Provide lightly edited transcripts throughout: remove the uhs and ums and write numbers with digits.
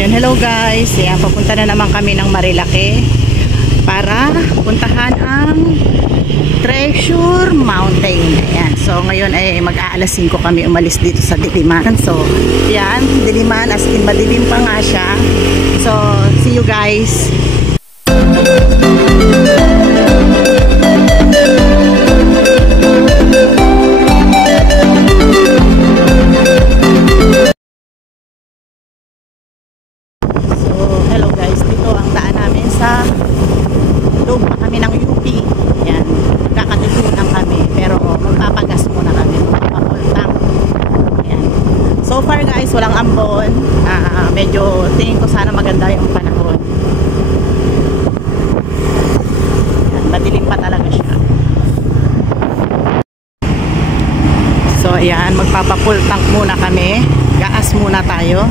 Yun, hello guys. Ayan, papunta na naman kami ng Marilake para puntahan ang Treasure Mountain. Ayan. So ngayon ay mag-aalas 5 kami umalis dito sa Diliman. So, yan, Diliman, as in madilim pa nga siya. So, see you guys. Sa loob pa kami ng UP. Yan, kakatutunan kami, pero magpapagas muna kami, magpapultang. Yan. So far guys, walang ambon. Medyo tingin ko sana maganda yung panahon. Yan, madilim pa talaga siya. So ayan, magpapapultang muna kami. Gaas muna tayo.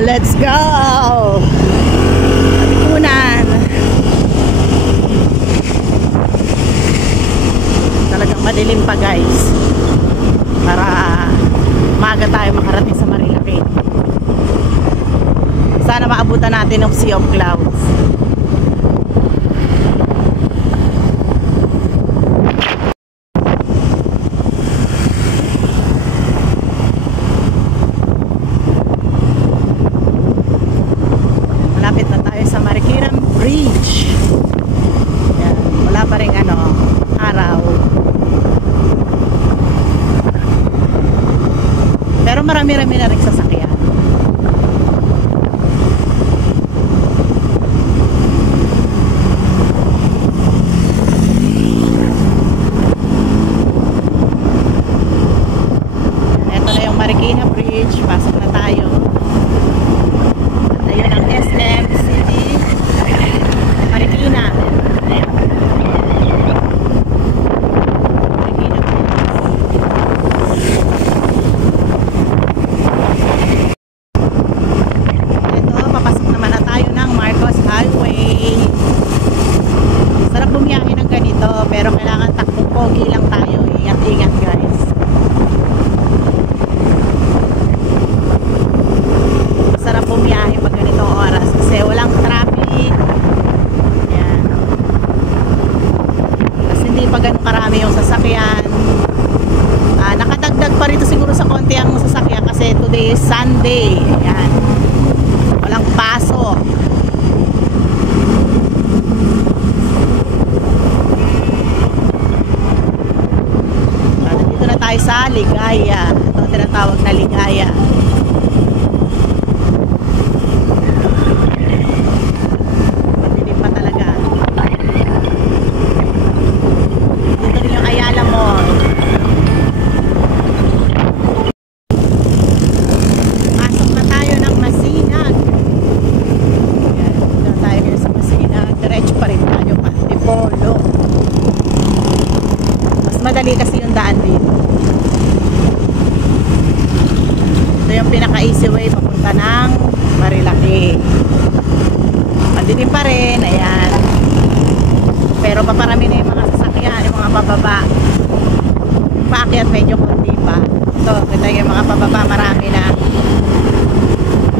Let's go! Pagkunan! Talagang madilim pa guys. Para maaga tayo makarating sa Marilake. Sana maabutan natin ng Sea of Clouds. Pero marami-rami na rin sasakyan. Ito na yung Marikina Bridge. Pasok na tayo. At ayun ang SM City Marikina. Pero kailangan takbong pogi lang tayo. Ingat-ingat guys. Masarap bumiyahe pag ganitong oras kasi walang traffic. Yan. Kasi hindi pa ganun karami yung sasakyan. Nakadagdag pa rito siguro sa konti ang sasakyan kasi today is Sunday. Yan. Walang pasok. Sa Ligaya. Ito ang tinatawag na Ligaya. Madilim pa talaga. Dito rin yung Ayala Mall. Pasok na tayo ng Masinag. Ayan, dito na tayo ngayon sa Masinag. Diretso pa rin tayo pa. Tipolo. Mas madali kasi yung daan dito. Ito yung pinaka-easy way papunta ng Marilake. Madilim pa rin, ayan. Pero paparami na yung mga sasakyan, yung mga pababa. Paakyat medyo konti pa. Ito, kita yung mga pababa, marami na.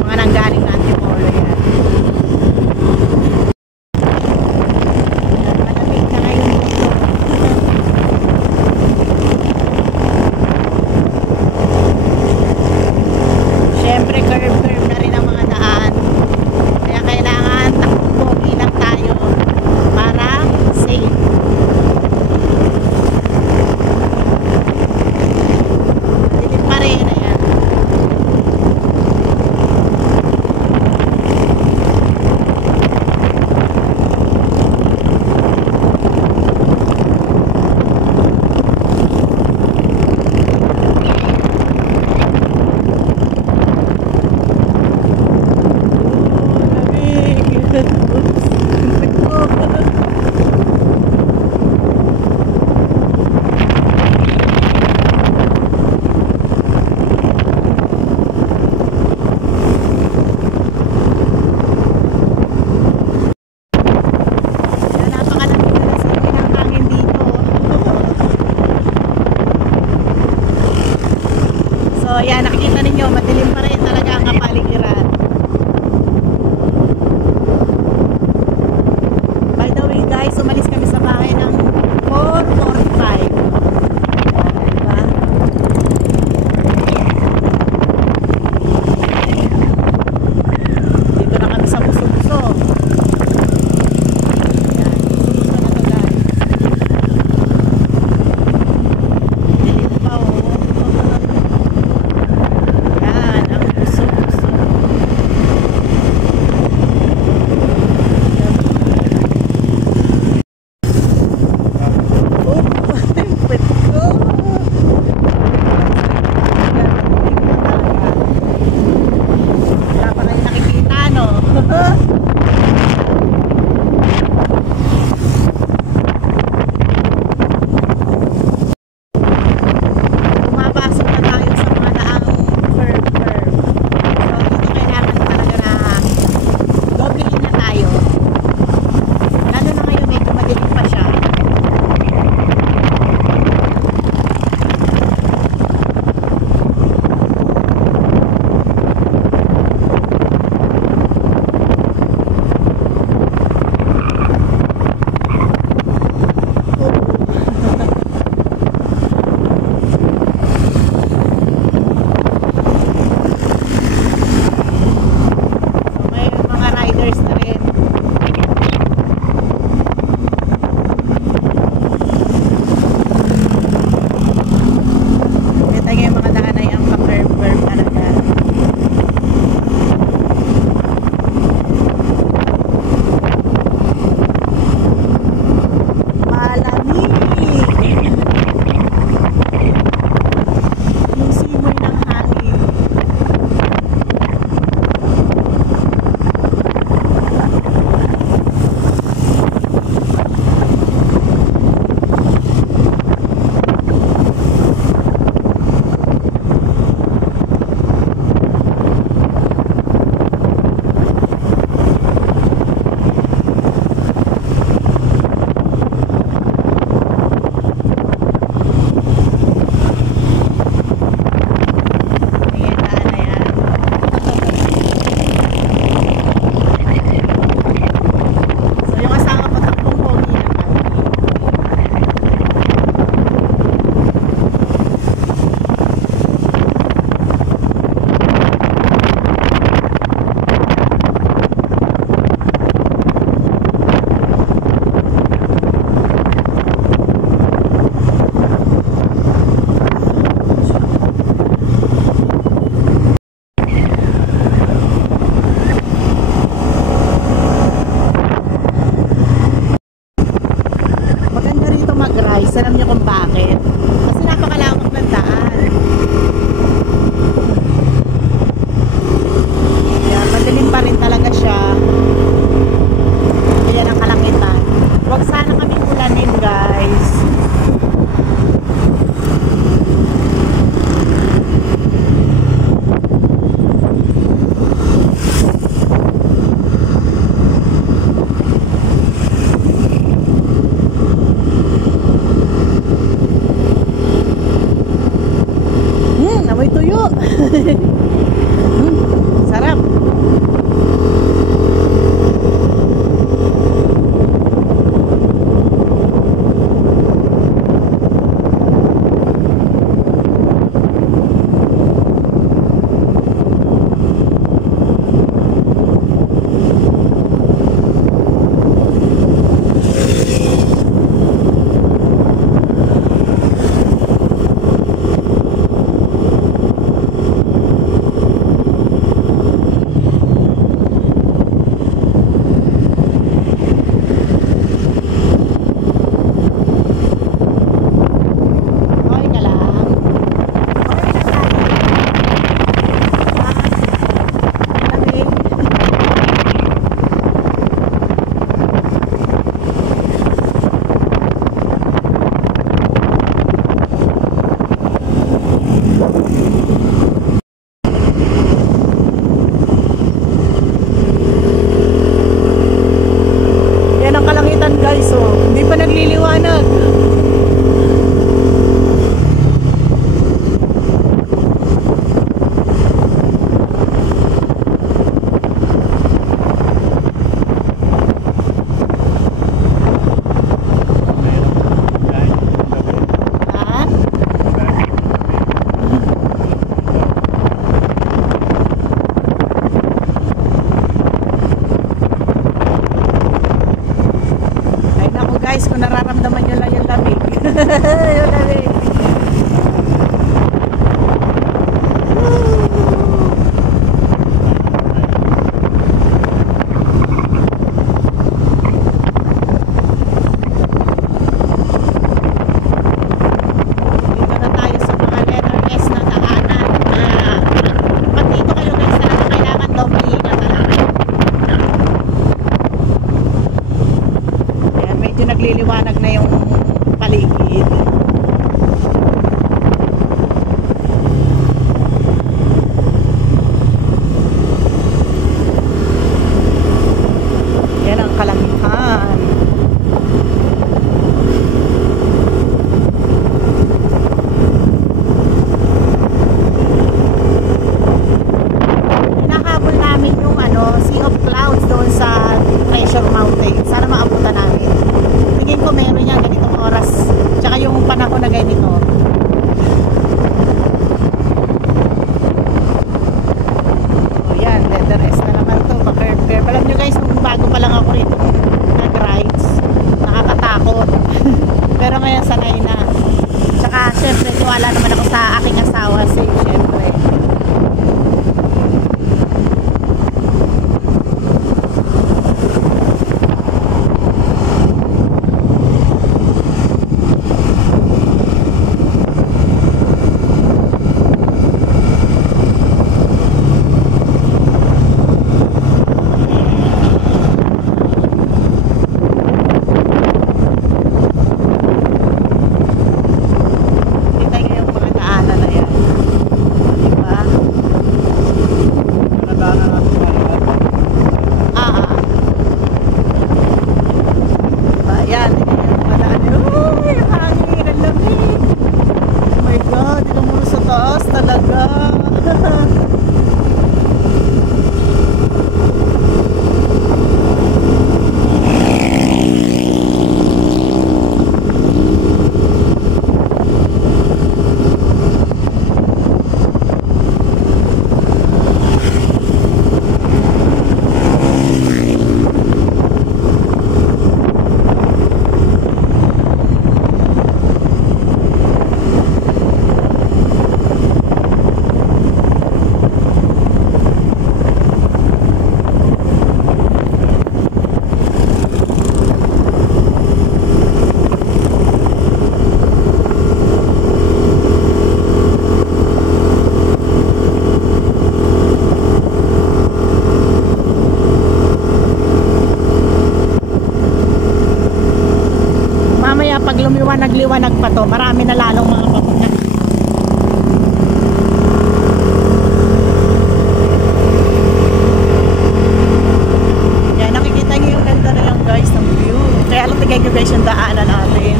Mga nanggaling na Antipolo yan. Malamig na ngayon dito. Siyempre curve na rin ang mga daan. Kaya kailangan takbo-pogi lang tayo para safe. Dilim pa rin, ayan. Yan, nakikita ninyo, madilim pa rin talaga ang kapaligiran. By the way guys, umalis kami sa bahay ng 4:45. Diba? Dito na kami sa Buso-Buso. Yan, Buso-Buso na to guys. Dilim pa oh. Yan, ang Buso-Buso. Guys, alam niyo kung bakit? Kasi napakalawak ng daan. Kaya madilim pa rin talaga siya. Kaya ang kalangitan. Huwag sana kaming ulanin guys. Amoy tuyo. Sarap. guys, oh. Hindi pa nagliliwanag. liwanag pa to, marami na lalong mga bakuna. Yan, nakikita niyo yung ganda na yung guys ng view. Kaya alam tigay ko guys yung daanan natin.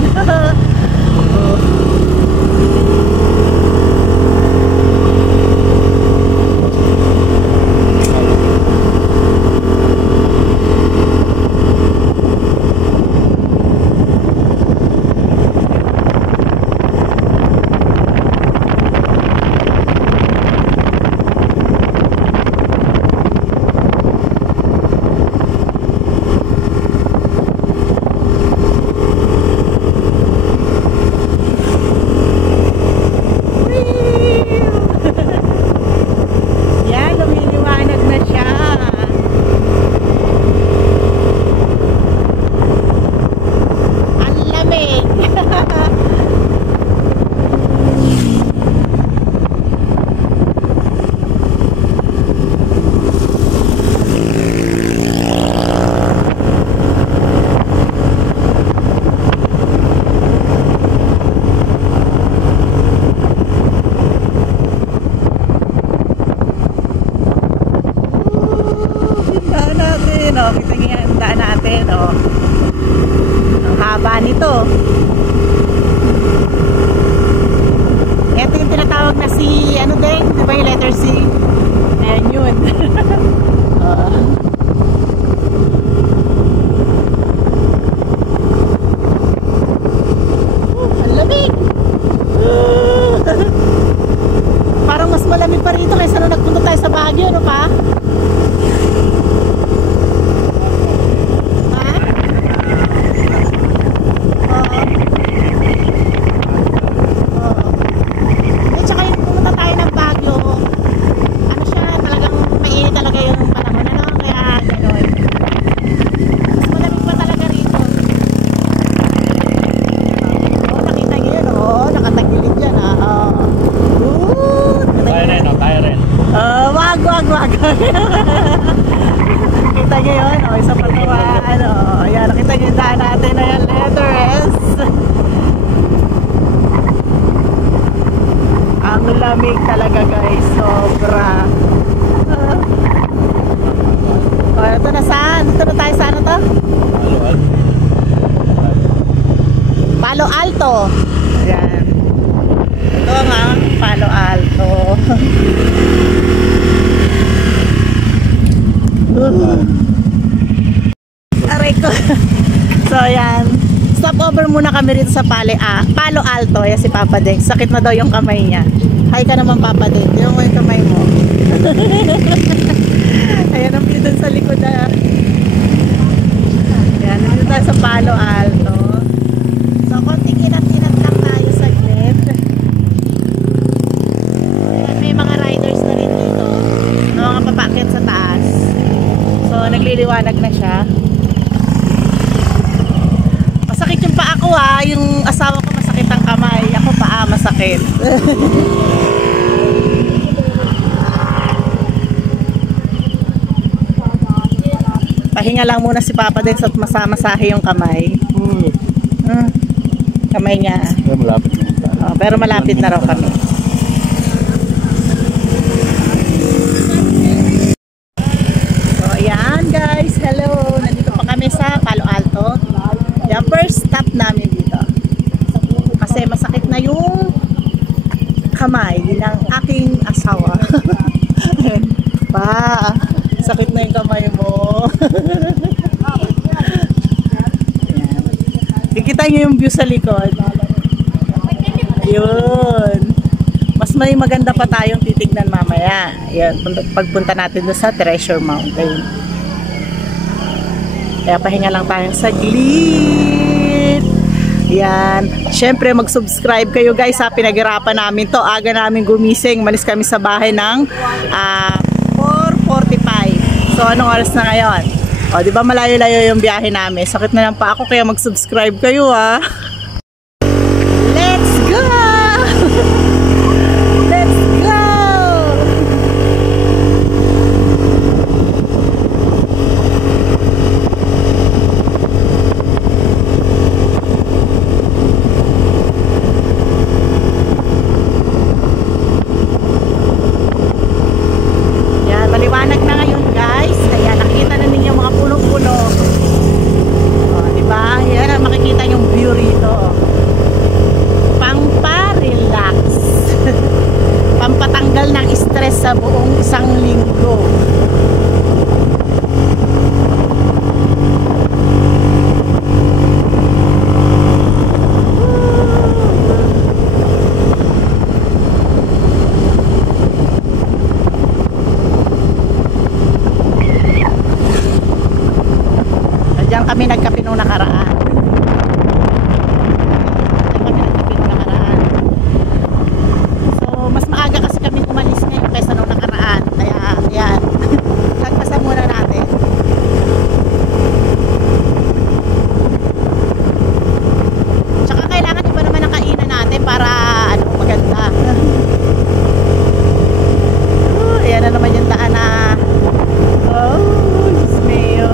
Oh, kita niyo yung daan natin, oh. Ang haba nito. Ito yung tinatawag na si, ano din, di ba yung letter C? Ayan yun. Ang lamig. Parang mas malamig pa rito kaysa nung nagpunta tayo sa Baguio, ano pa? Kita nyo yun, o, isa patawan, o, ayan, nakita nyo yung daan natin, ayan, letter S. Ang lamig talaga guys, sobra. O, ito na saan? Ito na tayo, saan ito? Palo Alto. Ayan. Ito nga, Palo Alto. Aray ko. So ayan, stop over muna kami rito sa Palo Alto. Ayan si Papa Deng, sakit na daw yung kamay niya. Hi ka naman Papa Deng, yung mo yung kamay mo. Ayan ang view dun sa likod na. Ayan, nandito tayo sa Palo Alto. So konting inat-inat lang tayo saglit. Ayan, may mga riders na rin dito, mga papakit sa taas. So, nagliliwanag na siya. Masakit yung paa ko ha. Yung asawa ko masakit ang kamay. Ako paa masakit. Pahinga lang muna si Papa din sa masamasahe yung kamay. Kamay niya. Pero malapit na raw kami. Hello, nandito pa kami sa Palo Alto. Yung first stop namin dito. Kasi masakit na yung kamay ng aking asawa. Pa, sakit na yung kamay mo. Kikita nyo yung view sa likod. Ayun. Mas may maganda pa tayong titignan mamaya. Ayun, pagpunta natin doon sa Treasure Mountain. Kaya pahinga lang tayong saglit. Yan. Siyempre mag-subscribe kayo guys ha. Pinaghirapan namin to. Aga namin gumising. Malis kami sa bahay ng 4:45. So anong oras na ngayon? O diba malayo-layo yung biyahe namin. Sakit na lang pa ako kaya mag-subscribe kayo ha. Let's go! Let's go! sa buong isang linggo. Diyan kami nagkape nung nakaraan. Diyan kami nagkape nung nakaraan. So, mas maaga kasi kami umalis ngayon kaysa nung nakaraan. Kaya, yan. Nagpasa muna natin. Tsaka kailangan iba naman ang kainan natin para, ano, maganda. Ayan na naman yung daan na, oh, Diyos mio.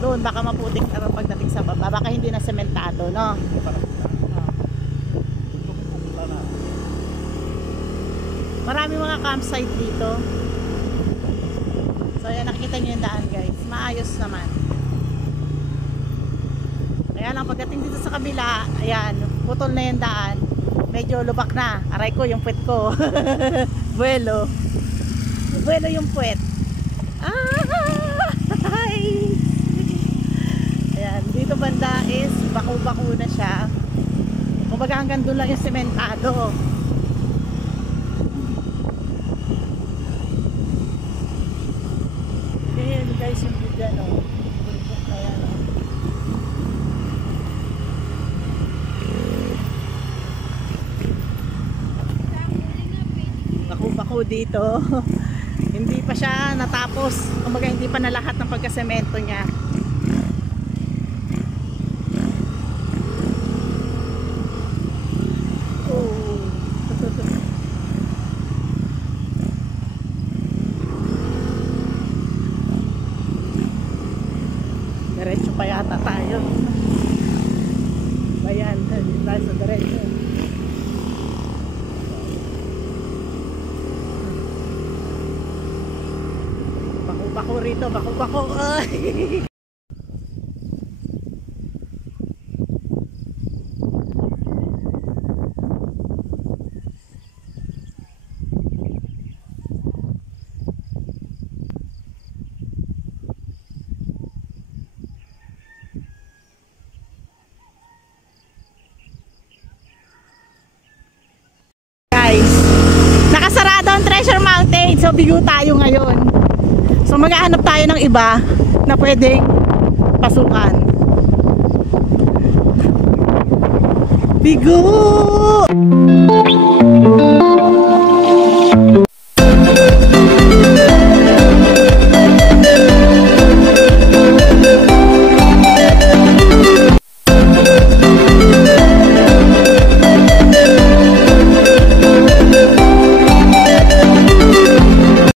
doon, baka maputik na rin pagdating sa baba, baka hindi na sementado, no? Marami mga campsite dito. So ayan, nakikita nyo yung daan guys, maayos naman. Kaya lang pagdating dito sa kabila, ayan, putol na yung daan, medyo lubak na. Aray ko, yung puwet ko. Buwelo yung puwet. Ayan, dito banda is bako-bako na siya. Kumbaga hanggang doon lang yung sementado. Ayan guys, yung video no. Ayan o. Bako-bako dito. Hindi pa siya natapos. Kumbaga hindi pa na lahat ng pagkasemento niya. Oh. Diretso pa yata tayo. Ayan, tayo sa diretso. Bako rito, bako. Ay! Guys, nakasarado ang Treasure Mountain, so bigo tayo ngayon. So maghahanap tayo ng iba na pwedeng pasukan. Bigo!